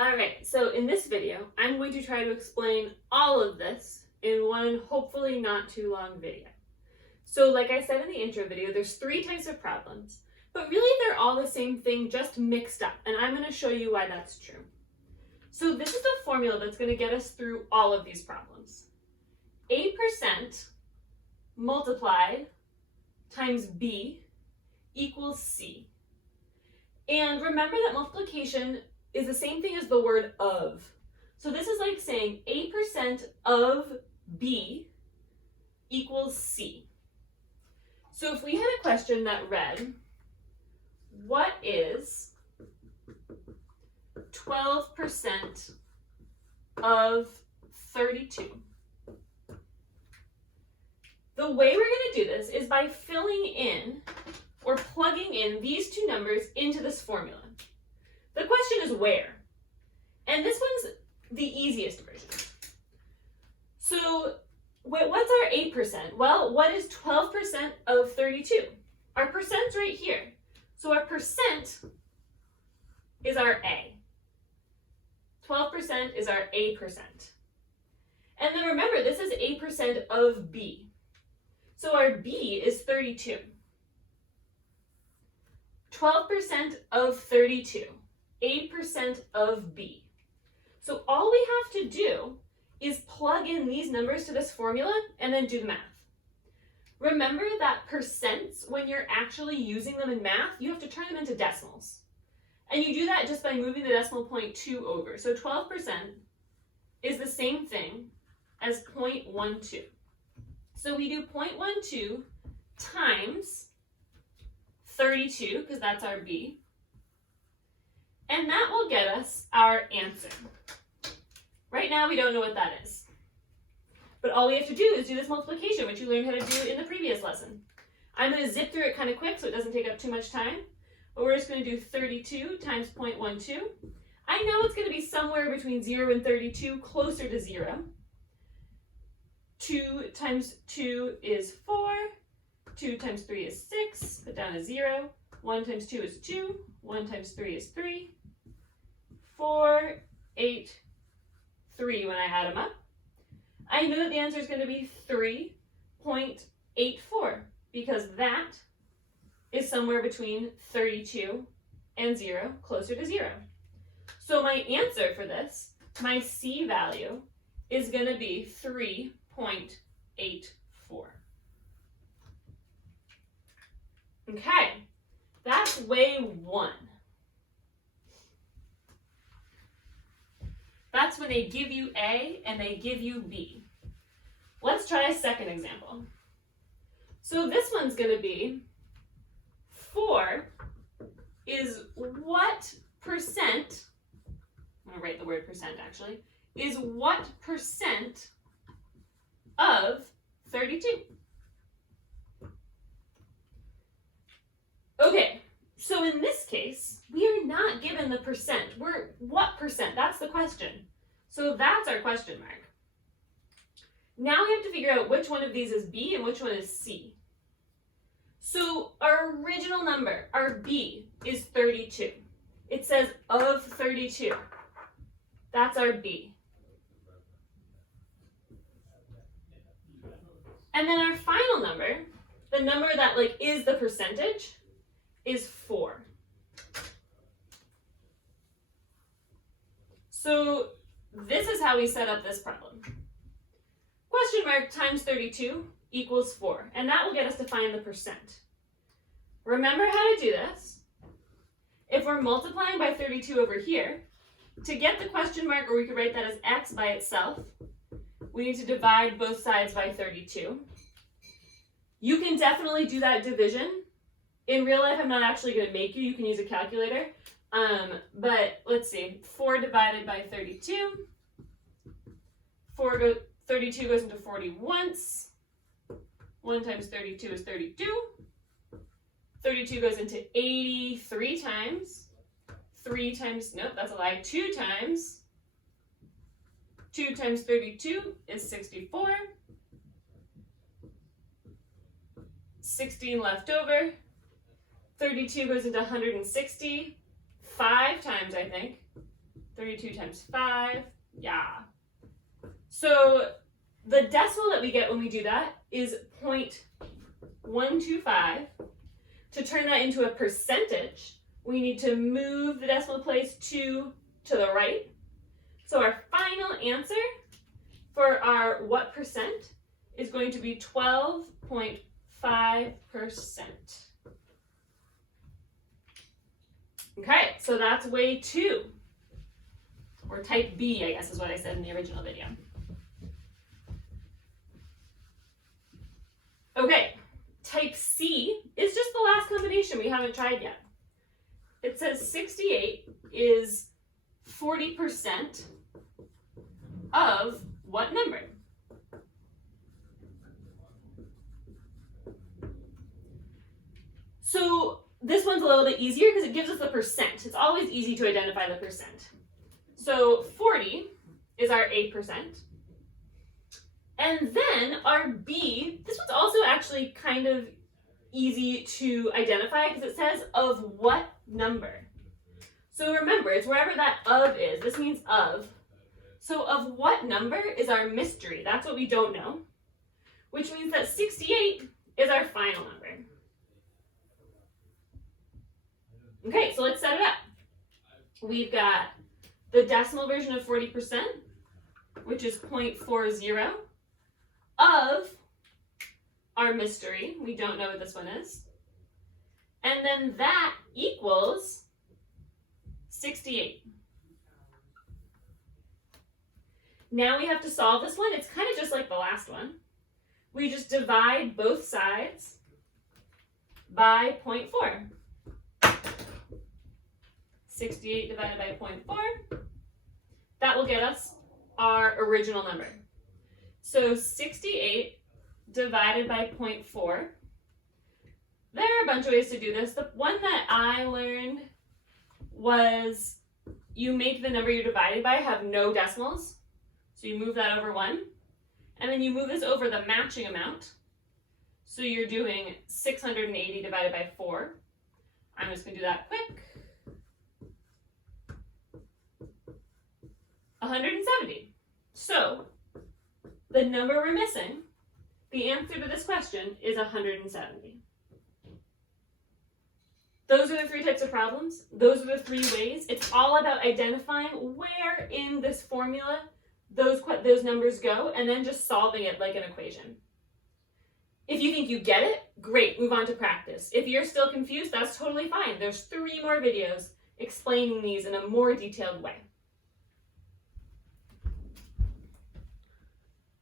Alright, so in this video, I'm going to try to explain all of this in one hopefully not too long video. So like I said in the intro video, there's 3 types of problems, but really they're all the same thing, just mixed up, and I'm going to show you why that's true. So this is the formula that's going to get us through all of these problems. A% multiplied times B equals C. And remember that multiplication is the same thing as the word of. So this is like saying A% of B equals C. So if we had a question that read, what is 12% of 32? The way we're going to do this is by filling in or plugging in these 2 numbers into this formula. The question is where? And this one's the easiest version. So what's our 8%? Well, what is 12% of 32? Our percent's right here. So our percent is our A. 12% is our A%. And then remember, this is A% of B. So our B is 32. 12% of 32. A% of B. So all we have to do is plug in these numbers to this formula and then do the math. Remember that percents, when you're actually using them in math, you have to turn them into decimals. And you do that just by moving the decimal point 2 over. So 12% is the same thing as 0.12. So we do 0.12 times 32, because that's our B. And that will get us our answer. Right now, we don't know what that is. But all we have to do is do this multiplication, which you learned how to do in the previous lesson. I'm going to zip through it kind of quick so it doesn't take up too much time. But we're just going to do 32 times 0.12. I know it's going to be somewhere between 0 and 32, closer to 0. 2 times 2 is 4. 2 times 3 is 6. Put down a 0. 1 times 2 is 2. 1 times 3 is 3. 4, 8, 3 when I add them up. I know that the answer is going to be 3.84 because that is somewhere between 32 and 0, closer to 0. So my answer for this, my C value, is going to be 3.84. Okay, that's way 1. That's when they give you A and they give you B. Let's try a second example. So this one's going to be 4 is what percent, I'm going to write the word percent actually, is what percent of 32? Okay, so in this case, we are not given the percent. We're what percent? That's the question. So that's our question mark. Now we have to figure out which one of these is B and which one is C. So our original number, our B, is 32. It says of 32. That's our B. And then our final number, the number that is the percentage, is 4. So this is how we set up this problem. Question mark times 32 equals 4, and that will get us to find the percent. Remember how to do this. If we're multiplying by 32 over here, to get the question mark, or we could write that as x by itself, we need to divide both sides by 32. You can definitely do that division. In real life, I'm not actually going to make you. You can use a calculator. But let's see. 4 divided by 32. 32 goes into 40 once. 1 times 32 is 32. 32 goes into 83 times. 3 times, nope, that's a lie. 2 times. 2 times 32 is 64. 16 left over. 32 goes into 160 5 times, I think. 32 times 5, yeah. So the decimal that we get when we do that is 0.125. To turn that into a percentage, we need to move the decimal place 2 to the right. So our final answer for our what percent is going to be 12.5%. Okay, so that's way 2. Or type B, I guess is what I said in the original video. Okay, type C is just the last combination we haven't tried yet. It says 68 is 40% of what number? So this one's a little bit easier because it gives us the percent. It's always easy to identify the percent. So 40 is our A%. And then our B, this one's also actually kind of easy to identify because it says of what number. So remember, it's wherever that of is. This means of. So of what number is our mystery? That's what we don't know. Which means that 68 is our final number. Okay, so let's set it up. We've got the decimal version of 40%, which is 0.40, of our mystery. We don't know what this one is. And then that equals 68. Now we have to solve this one. It's kind of just like the last one. We just divide both sides by 0.4. 68 divided by 0.4. That will get us our original number. So 68 divided by 0.4. There are a bunch of ways to do this. The one that I learned was you make the number you're divided by have no decimals. So you move that over 1. And then you move this over the matching amount. So you're doing 680 divided by 4. I'm just going to do that quick. 170. So the number we're missing, the answer to this question is 170. Those are the 3 types of problems. Those are the 3 ways. It's all about identifying where in this formula those numbers go and then just solving it like an equation. If you think you get it, great, move on to practice. If you're still confused, that's totally fine. There's 3 more videos explaining these in a more detailed way.